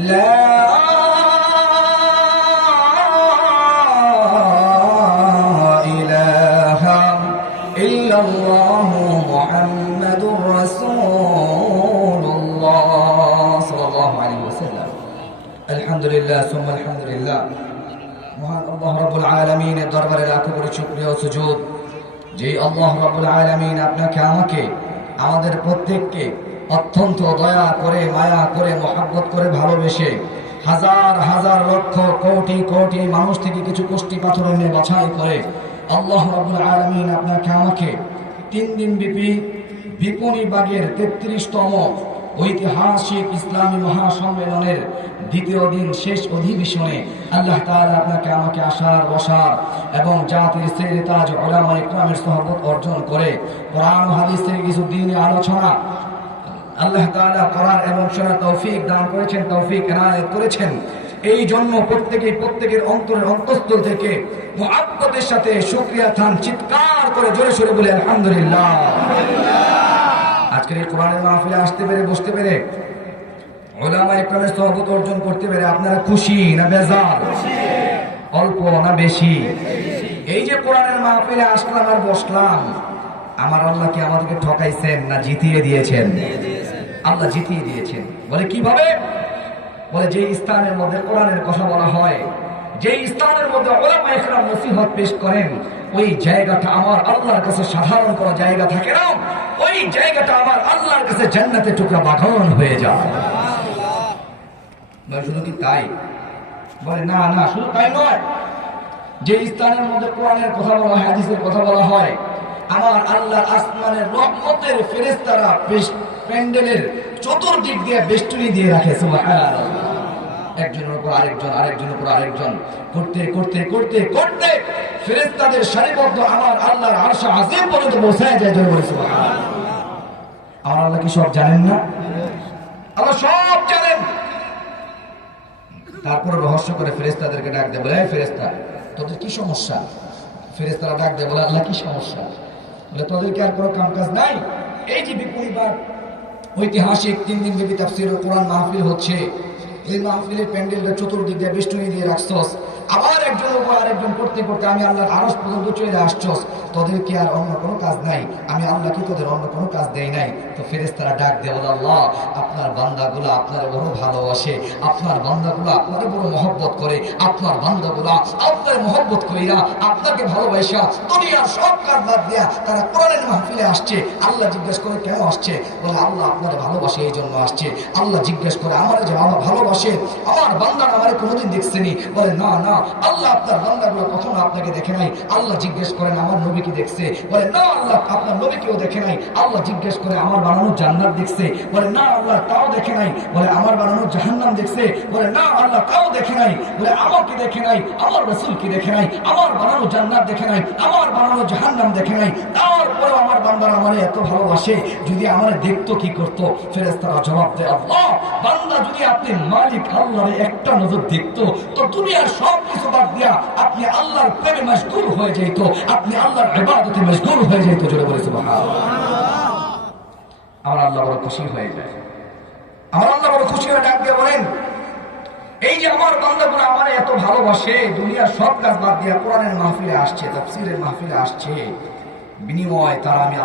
لا إله إلا الله محمد رسول الله صلى الله عليه وسلم الحمد لله ثم الحمد لله মহান আল্লাহ রাব্বুল আলামিনের দরবারে লাখো কোটি শুকরিয়া ও সুজুদ যে আল্লাহ রাব্বুল আলামিন আপনাকে আমাকে আমাদের প্রত্যেককে অত্যন্ত দয়া করে, মায়া করে, মহাব্বত করে ভালোবেসে হাজার হাজার লক্ষ, কোটি কোটি মানুষ থেকে কিছু কোষ্টি পাথর নিয়ে বাছাই করে আল্লাহ রাব্বুল আলামিন আপনাকে, আমাকে তিন দিন ব্যাপী বিপণী বাগের তেত্রিশতম ঐতিহাসিক ইসলামী মহাসম্মেলনের দ্বিতীয় দিন শেষ অধিবেশনে আল্লাহ তাআলা আপনাকে, আমাকে আসার বসার এবং জাতির শ্রেণি তাজ ওলামা ইকরামের সহবত অর্জন করে কোরআন হাদিসের কিছু দিনই আলোচনা আল্লাহ তাআলা করার এবং শোনার তৌফিক দান করেছেন, তৌফিক এনায়েত করেছেন। এই জন্য প্রত্যেকেই প্রত্যেকের অন্তরের অন্তঃস্থল থেকে মুআব্বতের সাথে শুকরিয়া থান চিৎকার করে জোরে সরে বলে, আলহামদুলিল্লাহ। আজকের এই কোরআনের মাহফিলে আসতে পেরে, বসতে পেরে ওলামা ইকরামের সহবত অর্জন করতে পেরে আপনারা খুশি না বেজার? অল্প না বেশি? এই যে কোরআনের মাহফিলে আসলাম আর বসলাম আমার আল্লাহ কি আমাদেরকে ঠকাইছেন না জিতিয়ে দিয়েছেন? আল্লাহ জিতিয়ে দিয়েছেন। বলে কীভাবে? বলে যে স্থানের মধ্যে কোরআনের কথা বলা হয় যে স্থানের মধ্যে নসিহত পেশ করেন, ওই জায়গাটা আমার আল্লাহর কাছে সাধারণ কোনো জায়গা থাকে না। ওই জায়গাটা আমার আল্লাহর কাছে জান্নাতে টুকরা বাগান হয়ে যায়। বলে শুধু কি তাই? বলে না না, শুধু তাই নয়। যে স্থানের মধ্যে কোরআনের কথা বলা হয়, হাদিসের কথা বলা হয় আমার আল্লাহর আসমানের রহমতের ফেরেশতারা বেশ- প্যান্ডেলের চতুর্দিক দিয়ে বেষ্টনী দিয়ে রাখে একজনের উপর আরেকজন, আরেকজনের উপর আরেকজন। করতে করতে করতে করতে ফেরেশতাদের সারিবদ্ধ আমার আল্লাহর আরশ আজিম পর্যন্ত পৌঁছায় যায় জয় বলে, সুবহানাল্লাহ। আমার আল্লাহ কি সব জানেন না? আল্লাহ সব জানেন। তারপরে রহস্য করে ফেরেস্তাদেরকে ডাক দেয়, বলে, "এই ফেরেস্তা তোদের কি সমস্যা? ফেরেস্তারা ডাক দেয়, বলে, আল্লাহ, কি সমস্যা? বলে তোদের কি আর কোনো কাম কাজ নাই। এই যে বিপরীবার ঐতিহাসিক তিন দিন দেবী তাফসির কোরআন মাহফিল হচ্ছে, এই মাহফিলের প্যান্ডেলটা চতুর্দিক দিয়ে বেষ্টনী দিয়ে রাখছস। আবার একজন উপর আরেকজন করতে করতে আমি আল্লাহর আরস পর্যন্ত চলে আসছস। তোদের কি আর অন্য কোনো কাজ নাই। আমি আল্লাহ কি তোদের অন্য কোনো কাজ দেই নাই। তো ফেরেস্তারা ডাক দেয় আল্লাহ, আপনার বান্দাগুলো আপনার বড় ভালোবাসে, আপনার বান্দাগুলো আপনার বড় মহব্বত করে, আপনার বান্দাগুলো আপনার মহব্বত কইরা আপনাকে ভালোবাসা, দুনিয়ার সব কাজ বাদ দিয়া তারা কোরআনের মাহফিলে আসছে। আল্লাহ জিজ্ঞেস করে, কেন আসছে? বলে, আল্লাহ আপনার ভালোবাসে এই জন্য আসছে। আল্লাহ জিজ্ঞেস করে, আমার যে আমার ভালোবাসে, আমার বান্দার আমার কোনোদিন দেখছেনি বলে, না না, আল্লাহ আপনার বান্দাগুলো কখনো আপনাকে দেখে নাই। আল্লাহ জিজ্ঞেস করেন, আমার নবী কি দেখছে? বলে, না, আল্লাহ, আপনার নবীকেও দেখে নাই। আল্লাহ জিজ্ঞেস করে, আমার বানানো জান্নাত দেখছে। বলে, না, আল্লাহ, তাও দেখে নাই। বলে, আমার বানানো জাহান্নাম দেখছে। বলে, না, আল্লাহ, তাও দেখে নাই। বলে, আমাকে দেখে নাই, আমার রসুল কি দেখে নাই, আমার বানানো জান্নাত দেখে নাই, আমার বানানো জাহান্নাম দেখে নাই। তারপরেও আমার বান্দার আমার এত ভালোবাসে, যদি আমার দেখতো কি করতো? ফেরেস্তারা জবাব দেয়, আল্লাহ, বান্দা যদি আপনি মালিক আল্লাহর একটা নজর দেখতো, তো দুনিয়ার সব কিছু বাদ দিয়া আপনি আল্লাহর প্রেমে মশগুল হয়ে যেত আপনি আল্লাহর ইবাদতে মশগুল হয়ে যেত, জোরে বলে সুবহানাল্লাহ। আমার আল্লাহ বড় খুশি হয়ে যায়। আমার আল্লাহ বড় খুশি হয়ে ডাক দিয়ে বলেন, এই যে আমার বান্দাগুলো আমার এত ভালোবাসে, দুনিয়ার সব কাজ বাদ দিয়ে কোরআনের মাহফিলে আসছে, তাফসিরের মাহফিলে আসছে, বিনিময় তারা আমি